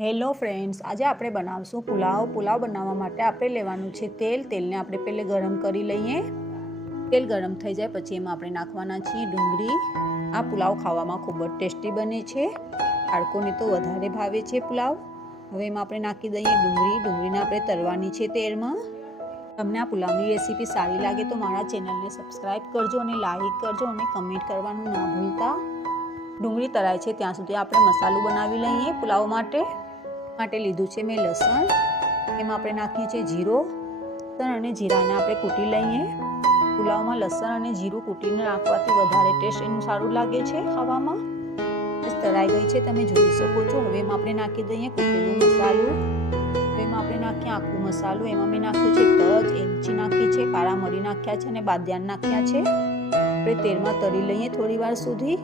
Hello friends, આજે આપણે બનાવશું પુલાવ. પુલાવ બનાવવા માટે આપણે લેવાનું છે તેલ. તેલને આપણે પહેલે ગરમ કરી લઈએ. તેલ ગરમ થઈ જાય પછી એમાં આપણે નાખવાના છીએ ડુંગળી. આ પુલાવ ખાવામાં ખૂબ જ ટેસ્ટી બને છે. બાળકોને તો વધારે ભાવે છે પુલાવ. હવે એમાં આપણે નાખી દઈએ ડુંગળી. ડુંગળીને આપણે તળવાની છે તેલમાં. તમને આ પુલાવની રેસીપી સારી લાગે તો મારા ચેનલને સબસ્ક્રાઈબ કરજો અને લાઈક કરજો અને કમેન્ટ કરવાનું ના ભૂલતા. ડુંગળી તળાય છે ત્યાં સુધી આપણે મસાલો બનાવી લઈએ પુલાવ માટે લીધું છે મેં લસણ. એમાં આપણે નાખીએ છીએ જીરો. લસણ અને જીરાને આપણે કૂટી લઈએ. પુલાવમાં લસણ અને જીરું કૂટીને નાખવાથી વધારે ટેસ્ટ એનું સારું લાગે છે ખાવામાં. તળાઈ ગઈ છે, તમે જોઈ શકો છો. હવે એમાં આપણે નાખી દઈએ કૂટેલું મસાલું. હવે એમાં આપણે નાખીએ આખું મસાલો. એમાં મેં નાખ્યું છે તજ, એલચી નાખી છે, કાળા મરી નાખ્યા છે અને બાદિયાન નાખ્યા છે. આપણે તેલમાં તળી લઈએ થોડી વાર સુધી.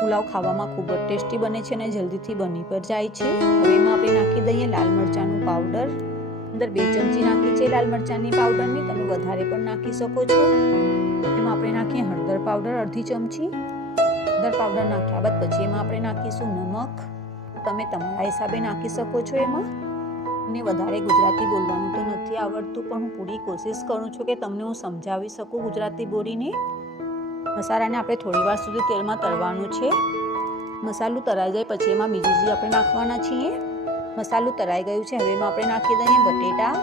પુલાવ ખાવામાં ખૂબ જ ટેસ્ટી બને છે અને જલ્દીથી બની પર જાય છે. હવે એમાં આપણે નાખી દઈએ લાલ મરચાંનું પાવડર. અંદર 2 ચમચી નાખી છે લાલ મરચાંની પાવડરની. તમે વધારે પણ નાખી શકો છો. એમાં આપણે નાખીએ હળદર પાવડર અડધી ચમચી. હળદર પાવડર નાખ્યા બાદ પછી એમાં આપણે નાખીશું નમક. તમે તમારા હિસાબે નાખી શકો છો. એમાં મને વધારે ગુજરાતી બોલવાનું તો નથી આવડતું, પણ હું પૂરી કોશિશ કરું છું કે તમને હું સમજાવી શકું ગુજરાતી બોલીને. મસાલાને આપણે થોડી વાર સુધી તેલમાં તળવાનું છે. મસાલું તળાઈ જાય પછી એમાં બીજી ચીજ આપણે નાખવાના છીએ. મસાલું તળાઈ ગયું છે. હવે એમાં આપણે નાખી દઈએ બટેટા.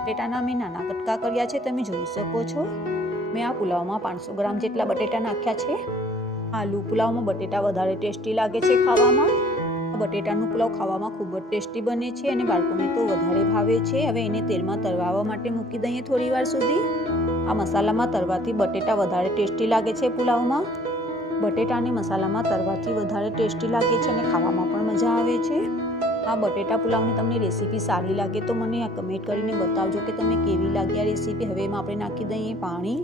બટેટાના મેં નાના કટકા કર્યા છે, તમે જોઈ શકો છો. મેં આ પુલાવમાં 500 ગ્રામ જેટલા બટેટા નાખ્યા છે. આલુ પુલાવમાં બટેટા વધારે ટેસ્ટી લાગે છે ખાવામાં. આ બટેટાનું પુલાવ ખાવામાં ખૂબ જ ટેસ્ટી બને છે અને બાળકોને તો વધારે ભાવે છે. હવે એને તેલમાં તળવા માટે મૂકી દઈએ થોડી વાર સુધી. આ મસાલામાં તળવાથી બટેટા વધારે ટેસ્ટી લાગે છે પુલાવમાં. બટેટા અને મસાલામાં તળવાથી વધારે ટેસ્ટી લાગે છે અને ખાવામાં પણ મજા આવે છે. આ બટેટા પુલાવની તમને રેસીપી સારી લાગે તો મને આ કમેન્ટ કરીને બતાવજો કે તમને કેવી લાગી આ રેસીપી. હવે એમાં આપણે નાખી દઈએ પાણી.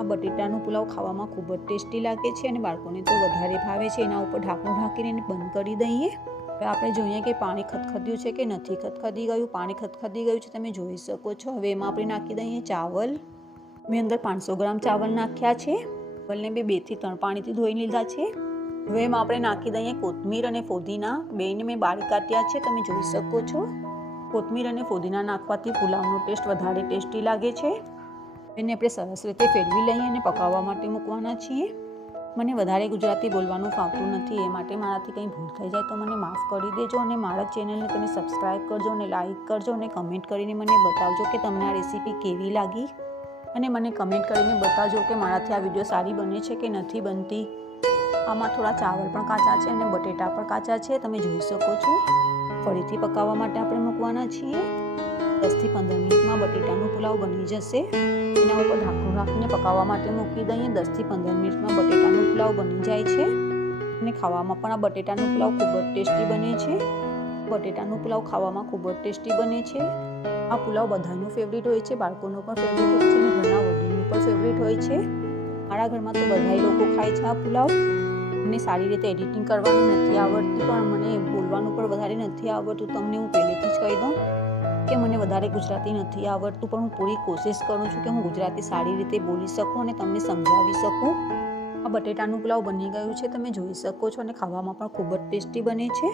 આ બટેટાનું પુલાવ ખાવામાં ખૂબ જ ટેસ્ટી લાગે છે અને બાળકોને તો વધારે ભાવે છે. એના ઉપર ઢાંકણું ઢાંકીને એને બંધ કરી દઈએ. હવે આપણે જોઈએ કે પાણી ખદખદ્યું છે કે નથી ખદખદી ગયું. પાણી ખદખદી ગયું છે, તમે જોઈ શકો છો. હવે એમાં આપણે નાખી દઈએ ચાવલ. મેં અંદર 500 ગ્રામ ચાવલ નાખ્યા છે. ચાવલને 2 થી 3 પાણીથી ધોઈ લીધા છે. હવે એમાં આપણે નાખી દઈએ કોથમીર અને ફોદીના. બેને મેં બારીક કાટ્યા છે, તમે જોઈ શકો છો. કોથમીર અને ફોદીના નાખવાથી પુલાવનો ટેસ્ટ વધારે ટેસ્ટી લાગે છે. એને આપણે સરસ રીતે ફેરવી લઈએ અને પકાવવા માટે મૂકવાના છીએ. મને વધારે ગુજરાતી બોલવાનું ફાવતું નથી, એ માટે મારાથી કંઈ ભૂલ થઈ જાય તો મને માફ કરી દેજો. અને મારા ચેનલને તમે સબસ્ક્રાઈબ કરજો અને લાઈક કરજો અને કમેન્ટ કરીને મને બતાવજો કે તમને આ રેસીપી કેવી લાગી. અને મને કમેન્ટ કરીને બતાવજો કે મારાથી આ વિડીયો સારી બને છે કે નથી બનતી. આમાં થોડા ચાવલ પણ કાચા છે અને બટેટા પણ કાચા છે, તમે જોઈ શકો છો. ફરીથી પકાવવા માટે આપણે મૂકવાના છીએ. 10 થી 15 મિનિટમાં બટેટાનો પુલાવ બની જશે. એના ઉપર ઢાંકણું રાખીને પકાવવા માટે મૂકી દઈએ. 10 થી 15 મિનિટમાં બટેટાનો પુલાવ બની જાય છે અને ખાવામાં પણ આ બટેટાનો પુલાવ ખૂબ જ ટેસ્ટી બને છે. બટેટાનો પુલાવ ખાવામાં ખૂબ જ ટેસ્ટી બને છે. આ પુલાવ બધાનું ફેવરિટ હોય છે, બાળકોનો પણ ફેવરિટ હોય છે અને ઘણા વડીલનું પણ ફેવરિટ હોય છે. મારા ઘરમાં તો બધા લોકો ખાય છે આ પુલાવ. મને સારી રીતે એડિટિંગ કરવાનું નથી આવડતી, પણ મને બોલવાનું પણ વધારે નથી આવડતું. તમને હું પહેલેથી જ કહી દઉં કે મને વધારે ગુજરાતી નથી આવડતું, પણ હું પૂરી કોશિશ કરું છું કે હું ગુજરાતી સારી રીતે બોલી શકું અને તમને સમજાવી શકું. આ બટેટાનું પુલાવ બની ગયું છે, તમે જોઈ શકો છો અને ખાવામાં પણ ખૂબ જ ટેસ્ટી બને છે.